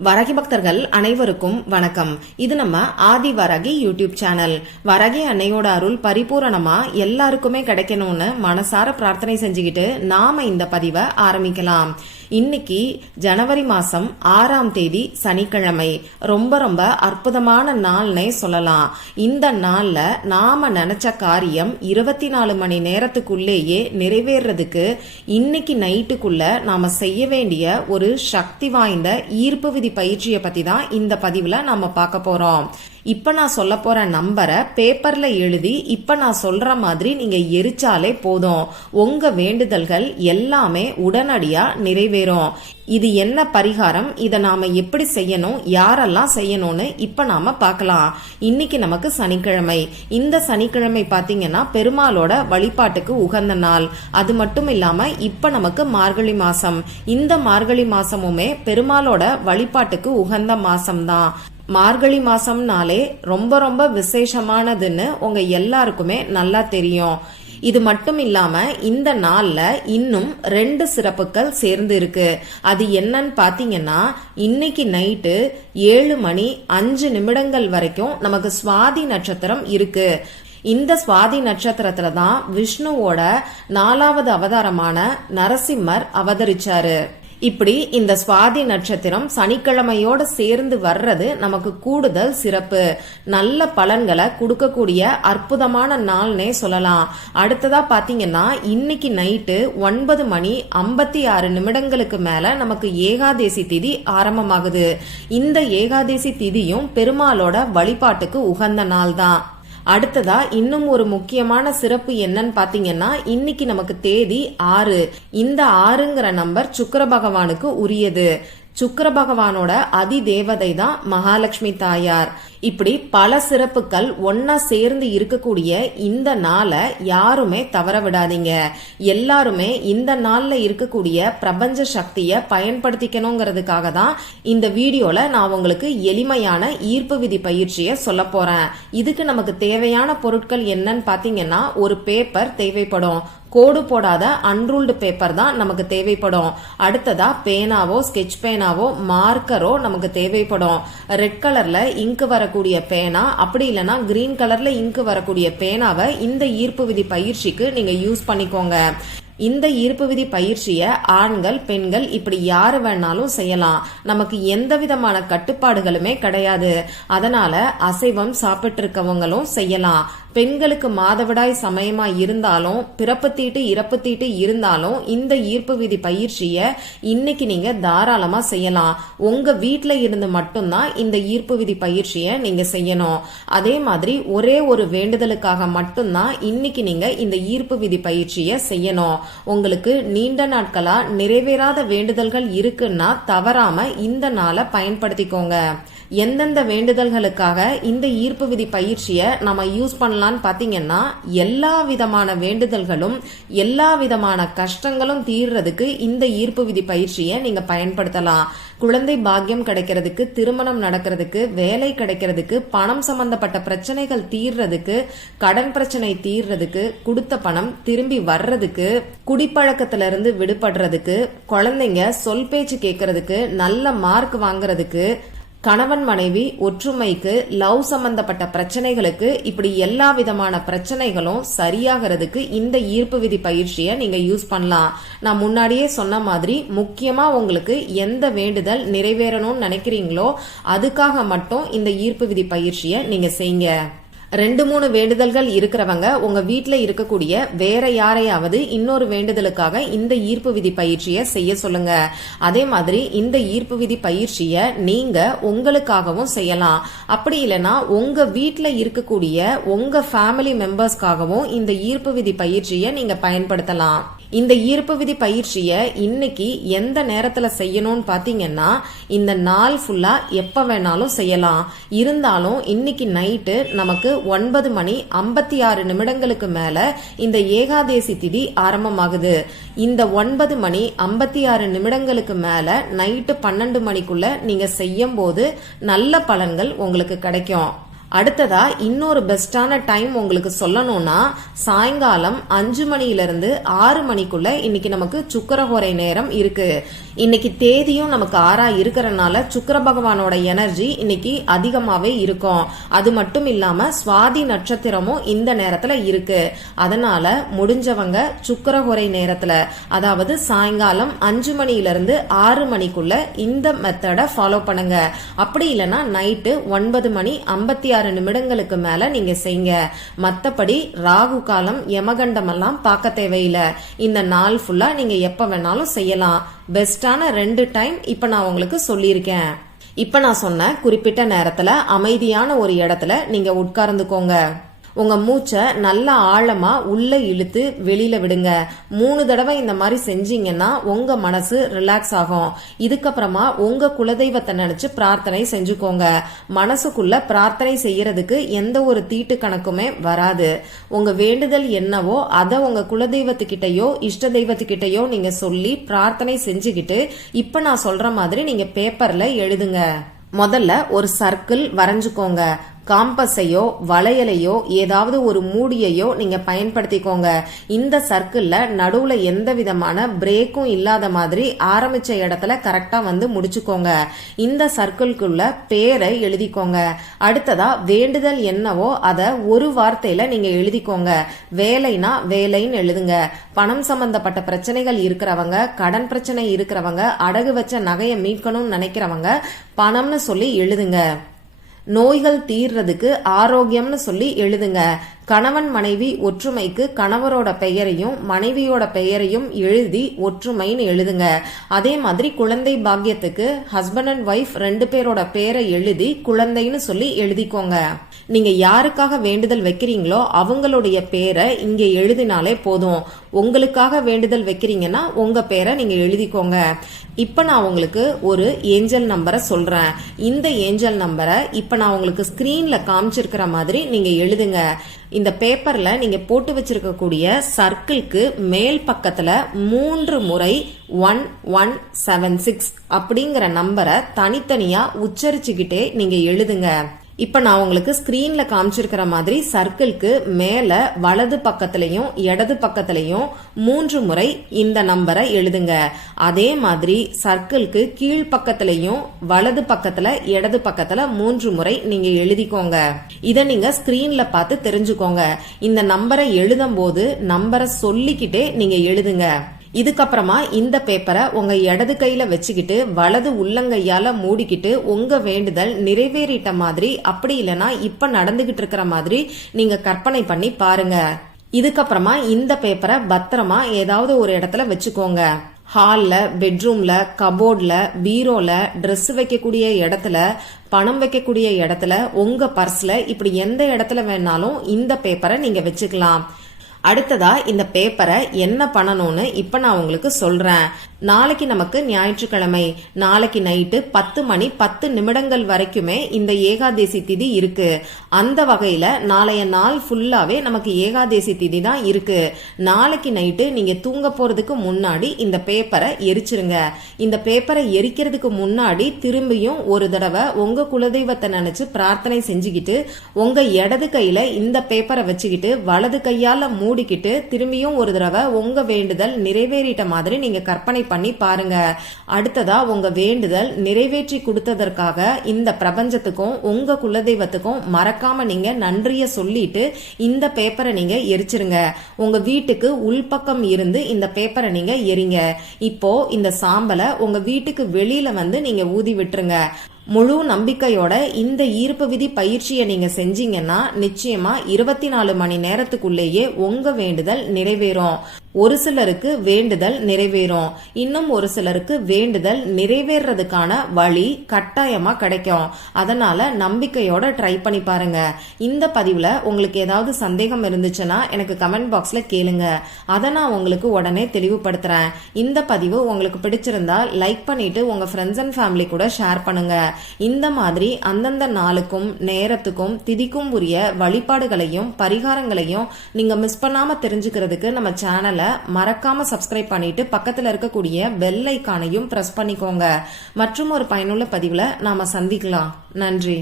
வரகி பக்தர்கள் அனைவருக்கும் வணக்கம். இது நம்ம ஆதி வரகி யூடியூப் சேனல். வரகி அன்னையோட அருள் பரிபூரணமா எல்லாருக்குமே கிடைக்கணும்னு மனசார பிரார்த்தனை செஞ்சுக்கிட்டு நாம இந்த பதிவை ஆரம்பிக்கலாம். இன்னைக்கு ஜனவரி மாசம் 6ஆம் தேதி சனிக்கிழமை. ரொம்ப ரொம்ப அற்புதமான நாள்னே சொல்லலாம். இந்த நாள்ல நாம நினைச்ச காரியம் 24 மணி நேரத்துக்குள்ளேயே நிறைவேறதுக்கு இன்னைக்கு நைட்டுக்குள்ள நாம செய்ய வேண்டிய ஒரு சக்தி வாய்ந்த ஈர்ப்பு விதி பயிற்சியை பத்தி தான் இந்த பதிவுல நாம பார்க்க போறோம். இப்ப நான் சொல்ல போற நம்பரை பேப்பர்ல எழுதி இப்ப நான் சொல்ற மாதிரி நீங்க எரிச்சாலே போதும். உங்க வேண்டுதல்கள் எல்லாமே உடனடியா நிறைவேறும். இது என்ன பரிகாரம், இதை நாம எப்படி செய்யணும், யாரெல்லாம் செய்யணும்னு இப்ப நாம பார்க்கலாம். இன்னைக்கு நமக்கு சனிக்கிழமை. இந்த சனிக்கிழமை பாத்தீங்கன்னா பெருமாளோட வழிபாட்டுக்கு உகந்த நாள். அது மட்டும் இல்லாம இப்ப நமக்கு மார்கழி மாசம். இந்த மார்கழி மாசமுமே பெருமாளோட வழிபாட்டுக்கு உகந்த மாசம்தான். மார்கழி மாசம்னாலே ரொம்ப ரொம்ப விசேஷமானதுன்னு உங்க எல்லாருக்குமே நல்லா தெரியும். இது மட்டும் இல்லாம இந்த நாள்ல இன்னும் 2 சிறப்புகள் சேர்ந்து இருக்கு. அது என்னன்னு பாத்தீங்கன்னா, இன்னைக்கு நைட்டு 7 மணி 5 நிமிடங்கள் வரைக்கும் நமக்கு சுவாதி நட்சத்திரம் இருக்கு. இந்த சுவாதி நட்சத்திரத்துல தான் விஷ்ணுவோட 4வது அவதாரமான நரசிம்மர் அவதரிச்சாரு. இப்படி இந்த சுவாதி நட்சத்திரம் சனிக்கிழமையோட சேர்ந்து வர்றது நமக்கு கூடுதல் சிறப்பு. நல்ல பலன்களை கொடுக்கக்கூடிய அற்புதமான நாள்னே சொல்லலாம். அடுத்ததா பாத்தீங்கன்னா, இன்னைக்கு நைட்டு 9 மணி 56 நிமிடங்களுக்கு மேல நமக்கு ஏகாதேசி திதி ஆரம்பமாகுது. இந்த ஏகாதேசி திதியும் பெருமாளோட வழிபாட்டுக்கு உகந்த நாள் தான். அடுத்ததா இன்னும் ஒரு முக்கியமான சிறப்பு என்னன்னு பாத்தீங்கன்னா, இன்னைக்கு நமக்கு தேதி 6. இந்த 6ங்கிற நம்பர் சுக்கிர பகவானுக்கு உரியது. சுக்கிர பகவானோட அதி தேவதை தான் மகாலட்சுமி தாயார். இப்படி பல சிறப்புகள் ஒன்னா சேர்ந்து இருக்கக்கூடிய இந்த நாளை யாருமே தவற விடாதீங்க. எல்லாருமே இந்த நாள்ல இருக்கக்கூடிய பிரபஞ்ச சக்திய பயன்படுத்திக்கணுங்கிறதுக்காக தான் இந்த வீடியோல நான் உங்களுக்கு எளிமையான ஈர்ப்பு விதி பயிற்சிய சொல்ல போறேன். இதுக்கு நமக்கு தேவையான பொருட்கள் என்னன்னு பாத்தீங்கன்னா, ஒரு பேப்பர் தேவைப்படும். கோடு போடாத அன்ரூல்டு பேப்பர் தான் நமக்கு தேவைப்படும். அடுத்ததா பேனாவோ ஸ்கெட்ச் பேனாவோ மார்க்கரோ நமக்கு தேவைப்படும். ரெட் கலர்ல இங்கு வரக்கூடிய பேனா, அப்படி இல்லைன்னா கிரீன் கலர்ல இங்கு வரக்கூடிய பேனாவை இந்த ஈர்ப்பு விதி பயிற்சிக்கு நீங்க யூஸ் பண்ணிக்கோங்க. இந்த ஈர்ப்பு விதி பயிற்சிய ஆண்கள் பெண்கள் இப்படி யாரு வேணாலும் செய்யலாம். நமக்கு எந்த விதமான கட்டுப்பாடுகளுமே கிடையாது. அதனால அசைவம் சாப்பிட்டு இருக்கவங்களும் செய்யலாம். பெண்களுக்கு மாதவிடாய் சமயமா இருந்தாலும் பிறப்பு தீட்டு இறப்பு தீட்டு இருந்தாலும் இந்த ஈர்ப்பு விதி பயிற்சிய இன்னைக்கு நீங்க தாராளமா செய்யலாம். உங்க வீட்டுல இருந்து மட்டும்தான் இந்த ஈர்ப்பு விதி பயிற்சிய நீங்க செய்யணும். அதே மாதிரி ஒரே ஒரு வேண்டுதலுக்காக மட்டும்தான் இன்னைக்கு நீங்க இந்த ஈர்ப்பு விதி பயிற்சிய செய்யணும். உங்களுக்கு நீண்ட நாட்களா நிறைவேறாத வேண்டுதல்கள் இருக்குன்னா தவறாம இந்த நாளை பயன்படுத்திக்கோங்க. எந்தெந்த வேண்டுதல்களுக்காக இந்த ஈர்ப்பு விதி பயிற்சிய நம்ம யூஸ் பண்ணலாம்னு பாத்தீங்கன்னா, எல்லா விதமான வேண்டுதல்களும் எல்லா விதமான கஷ்டங்களும் தீர்றதுக்கு இந்த ஈர்ப்பு விதி பயிற்சிய நீங்க பயன்படுத்தலாம். குழந்தை பாக்கியம் கிடைக்கிறதுக்கு, திருமணம் நடக்கிறதுக்கு, வேலை கிடைக்கிறதுக்கு, பணம் சம்பந்தப்பட்ட பிரச்சனைகள் தீர்றதுக்கு, கடன் பிரச்சனை தீர்றதுக்கு, கொடுத்த பணம் திரும்பி வர்றதுக்கு, குடிப்பழக்கத்துல இருந்து விடுபடுறதுக்கு, குழந்தைங்க சொல் பேச்சு கேட்கறதுக்கு, நல்ல மார்க் வாங்குறதுக்கு, கணவன் மனைவி ஒற்றுமைக்கு, லவ் சம்பந்தப்பட்ட பிரச்சனைகளுக்கு, இப்படி எல்லா விதமான பிரச்சனைகளும் சரியாகிறதுக்கு இந்த ஈர்ப்பு விதி பயிற்சியை நீங்க யூஸ் பண்ணலாம். நான் முன்னாடியே சொன்ன மாதிரி முக்கியமா உங்களுக்கு எந்த வேண்டுதல் நிறைவேறணும்னு நினைக்கிறீங்களோ அதுக்காக மட்டும் இந்த ஈர்ப்பு விதி பயிற்சியை நீங்க செய்யுங்க. 2-3 வேண்டுதல்கள் இருக்கிறவங்க உங்க வீட்டுல இருக்கக்கூடிய வேற யாரையாவது இன்னொரு வேண்டுதலுக்காக இந்த ஈர்ப்பு விதி பயிற்சியை செய்ய சொல்லுங்க. அதே மாதிரி இந்த ஈர்ப்பு விதி பயிற்சியை நீங்க உங்களுக்காகவும் செய்யலாம். அப்படி இல்லைன்னா உங்க வீட்டுல இருக்கக்கூடிய உங்க ஃபேமிலி மெம்பர்ஸ்க்காகவும் இந்த ஈர்ப்பு விதி பயிற்சியை நீங்க பயன்படுத்தலாம். இந்த ஈர்ப்பு விதி பயிற்சிய இன்னைக்கு எந்த நேரத்துல செய்யணும்னு பாத்தீங்கன்னா, இந்த நாள் ஃபுல்லா எப்ப வேணாலும் செய்யலாம். இருந்தாலும் இன்னைக்கு நைட்டு நமக்கு 9 மணி 56 நிமிடங்களுக்கு மேல இந்த ஏகாதேசி திதி ஆரம்பமாகுது. இந்த 9 மணி 56 நிமிடங்களுக்கு மேல நைட்டு 12 மணிக்குள்ள நீங்க செய்யும் போது நல்ல பலன்கள் உங்களுக்கு கிடைக்கும். அடுத்ததா இன்னொரு பெஸ்டான டைம் உங்களுக்கு சொல்லணும்னா, சாயங்காலம் 5 மணியிலிருந்து 6 மணிக்குள்ள இன்னைக்கு நமக்கு சுக்கிரஹோரை நேரம் இருக்கு. இன்னைக்கு தேதியும் நமக்கு 6 இருக்கிறனால சுக்கிர பகவானோட எனர்ஜி இன்னைக்கு அதிகமாவே இருக்கும். அது மட்டும் இல்லாம சுவாதி நட்சத்திரமும் இந்த நேரத்துல இருக்கு. அதனால முடிஞ்சவங்க சுக்கிரஹோரை நேரத்துல, அதாவது சாயங்காலம் 5 மணியிலிருந்து 6 மணிக்குள்ள இந்த மெத்தட ஃபாலோ பண்ணுங்க. அப்படி இல்லைன்னா நைட்டு 9 மணி 56 நிமிடங்களுக்கு மேல நீங்க செய்யுங்க. மத்தபடி ராகு காலம் யமகண்டம் எல்லாம் பார்க்க தேவையில்லை. இந்த நாள் ஃபுல்லா நீங்க எப்ப வேணாலும் செய்யலாம். பெஸ்டான 2 டைம் இப்ப நான் உங்களுக்கு சொல்லியிருக்கேன். இப்ப நான் சொன்ன குறிப்பிட்ட நேரத்துல அமைதியான ஒரு இடத்துல நீங்க உட்கார்ந்துக்கோங்க. உங்க மூச்சை நல்ல ஆழமா உள்ள இழுத்து வெளியில விடுங்க. 3 தடவை இந்த மாதிரி செஞ்சீங்கன்னா உங்க மனசு ரிலாக்ஸ் ஆகும். இதுக்கப்புறமா உங்க குலதெய்வத்தை நினைச்சு பிரார்த்தனை செஞ்சுக்கோங்க. மனசுக்குள்ள பிரார்த்தனை செய்யறதுக்கு எந்த ஒரு தீட்டு கணக்குமே வராது. உங்க வேண்டுதல் என்னவோ அதை உங்க குலதெய்வத்துக்கிட்டயோ இஷ்ட தெய்வத்துக்கிட்டயோ நீங்க சொல்லி பிரார்த்தனை செஞ்சுக்கிட்டு இப்ப நான் சொல்ற மாதிரி நீங்க பேப்பர்ல எழுதுங்க. முதல்ல ஒரு சர்க்கிள் வரைஞ்சுக்கோங்க. காம்பஸையோ வளையலையோ ஏதாவது ஒரு மூடியையோ நீங்க பயன்படுத்திக்கோங்க. இந்த சர்க்கிள்ல நடுவுல எந்த விதமான பிரேக்கும் இல்லாத மாதிரி ஆரம்பிச்ச இடத்துல கரெக்டா வந்து முடிச்சுக்கோங்க. இந்த சர்க்கிள்குள்ள பேரை எழுதிக்கோங்க. அடுத்ததா வேண்டுதல் என்னவோ அத ஒரு வார்த்தையில நீங்க எழுதிக்கோங்க. வேலைனா வேலைன்னு எழுதுங்க. பணம் சம்பந்தப்பட்ட பிரச்சனைகள் இருக்கிறவங்க, கடன் பிரச்சனை இருக்கிறவங்க, அடகு வச்ச நகையை மீட்கணும்னு நினைக்கிறவங்க பணம்னு சொல்லி எழுதுங்க. நோய்கள் தீர்றதுக்கு ஆரோக்கியம்னு சொல்லி எழுதுங்க. கணவன் மனைவி ஒற்றுமைக்கு கணவரோட பெயரையும் மனைவியோட பெயரையும் எழுதி ஒற்றுமைன்னு எழுதுங்க. அதே மாதிரி குழந்தை பாக்கியத்துக்கு ஹஸ்பண்ட் அண்ட் ஒய்ஃப் 2 பேரோட பேரை எழுதி குழந்தைன்னு சொல்லி எழுதிக்கோங்க. நீங்க யாருக்காக வேண்டுதல் வைக்கிறீங்களோ அவங்களுடைய பேரை இங்க எழுதினாலே போதும். உங்களுக்காக வேண்டுதல் வைக்கிறீங்கன்னா உங்க பேரை நீங்க எழுதிக்கோங்க. இப்ப நான் உங்களுக்கு ஒரு ஏஞ்சல் நம்பரை சொல்றேன். இந்த ஏஞ்சல் நம்பரை இப்ப நான் உங்களுக்கு ஸ்கிரீன்ல காமிச்சிருக்கிற மாதிரி நீங்க எழுதுங்க. இந்த பேப்பர்ல நீங்க போட்டு வச்சிருக்கக்கூடிய சர்க்கிள்க்கு மேல் பக்கத்துல 3 முறை 1176 அப்படிங்கிற நம்பரை தனித்தனியா உச்சரிச்சுக்கிட்டே நீங்க எழுதுங்க. இப்ப நான் உங்களுக்கு ஸ்கிரீன்ல காமிச்சிருக்கிற மாதிரி சர்க்கிள்க்கு மேல வலது பக்கத்திலையும் இடது பக்கத்திலையும் 3 முறை இந்த நம்பரை எழுதுங்க. அதே மாதிரி சர்க்கிள்க்கு கீழ் பக்கத்திலையும் வலது பக்கத்துல இடது பக்கத்துல 3 முறை நீங்க எழுதிக்கோங்க. இத நீங்க ஸ்கிரீன்ல பார்த்து தெரிஞ்சுக்கோங்க. இந்த நம்பரை எழுதும் போது நம்பரை சொல்லிக்கிட்டே நீங்க எழுதுங்க. இதுக்கப்புறமா இந்த பேப்பரை உங்க இடது கையில வச்சுக்கிட்டு வலது உள்ளங்கையால மூடிக்கிட்டு உங்க வேண்டுதல் நிறைவேறிட்ட மாதிரி, அப்படி இல்லைன்னா இப்ப நடந்துகிட்டு இருக்கிற மாதிரி நீங்க கற்பனை பண்ணி பாருங்க. இதுக்கப்புறமா இந்த பேப்பரை பத்திரமா ஏதாவது ஒரு இடத்துல வச்சுக்கோங்க. ஹால்ல, பெட்ரூம்ல, கபோர்ட்ல, பீரோல, ட்ரெஸ் வைக்கக்கூடிய இடத்துல, பணம் வைக்கக்கூடிய இடத்துல, உங்க பர்ஸ்ல, இப்படி எந்த இடத்துல வேணாலும் இந்த பேப்பரை நீங்க வச்சுக்கலாம். அடுத்ததா இந்த பேப்பரை என்ன பண்ணணும்னு இப்ப நான் உங்களுக்கு சொல்றேன். நாளைக்கு நமக்கு ஞாயிற்றுக்கிழமை. நாளைக்கு நைட்டு 10 மணி 10 நிமிடங்கள் வரைக்குமே இந்த ஏகாதேசி திதி இருக்கு. அந்த வகையில நாளைய நாள் ஃபுல்லாவே நமக்கு ஏகாதேசி திதி தான் இருக்கு. நாளைக்கு நைட்டு நீங்க தூங்க போறதுக்கு முன்னாடி இந்த பேப்பரை எரிச்சிருங்க. இந்த பேப்பரை எரிக்கிறதுக்கு முன்னாடி திரும்பியும் ஒரு தடவை உங்க குலதெய்வத்தை நினைச்சு பிரார்த்தனை செஞ்சுக்கிட்டு உங்க இடது கையில இந்த பேப்பரை வச்சுக்கிட்டு வலது கையால மூடிக்கிட்டு திரும்பியும் ஒரு தடவை உங்க வேண்டுதல் நிறைவேறிட்ட மாதிரி நீங்க கற்பனை பண்ணி பாருங்க. அடுத்ததா உங்க வேண்டுதல் நிறைவேற்றி கொடுத்ததற்காக இந்த பிரபஞ்சத்துக்கும் உங்க குலதெய்வத்துக்கும் மறக்காம நீங்க நன்றிய சொல்லிட்டு இந்த பேப்பரை நீங்க எரிச்சிருங்க. உங்க வீட்டுக்கு உள்பக்கம் இருந்து இந்த பேப்பரை நீங்க எரிங்க. இப்போ இந்த சாம்பலை உங்க வீட்டுக்கு வெளியில வந்து நீங்க ஊதி விட்டுருங்க. முழு நம்பிக்கையோட இந்த ஈர்ப்பு விதி பயிற்சியை நீங்க செஞ்சீங்கன்னா நிச்சயமா 24 மணி நேரத்துக்குள்ளேயே உங்க வேண்டுதல் நிறைவேறும். ஒரு சிலருக்கு வேண்டுதல் நிறைவேறும், இன்னும் ஒரு சிலருக்கு வேண்டுதல் நிறைவேறதுக்கான வழி கட்டாயமா கிடைக்கும். அதனால நம்பிக்கையோட ட்ரை பண்ணி பாருங்க. இந்த பதிவுல உங்களுக்கு ஏதாவது சந்தேகம் இருந்துச்சுன்னா எனக்கு கமெண்ட் பாக்ஸ்ல கேளுங்க. அதை நான் உங்களுக்கு உடனே தெளிவுபடுத்துறேன். இந்த பதிவு உங்களுக்கு பிடிச்சிருந்தா லைக் பண்ணிட்டு உங்க ஃப்ரெண்ட்ஸ் அண்ட் ஃபேமிலி கூட ஷேர் பண்ணுங்க. இந்த மாதிரி அந்தந்த நாளுக்கும் நேரத்துக்கும் திதிக்கும் உரிய வழிபாடுகளையும் பரிகாரங்களையும் நீங்க மிஸ் பண்ணாம தெரிஞ்சுக்கிறதுக்கு நம்ம சேனலை மறக்காம சப்ஸ்கிரைப் பண்ணிட்டு பக்கத்துல இருக்கக்கூடிய பெல் ஐகானையும் பிரஸ் பண்ணிக்கோங்க. மற்றும் ஒரு பயனுள்ள பதிவுல நாம சந்திக்கலாம். நன்றி.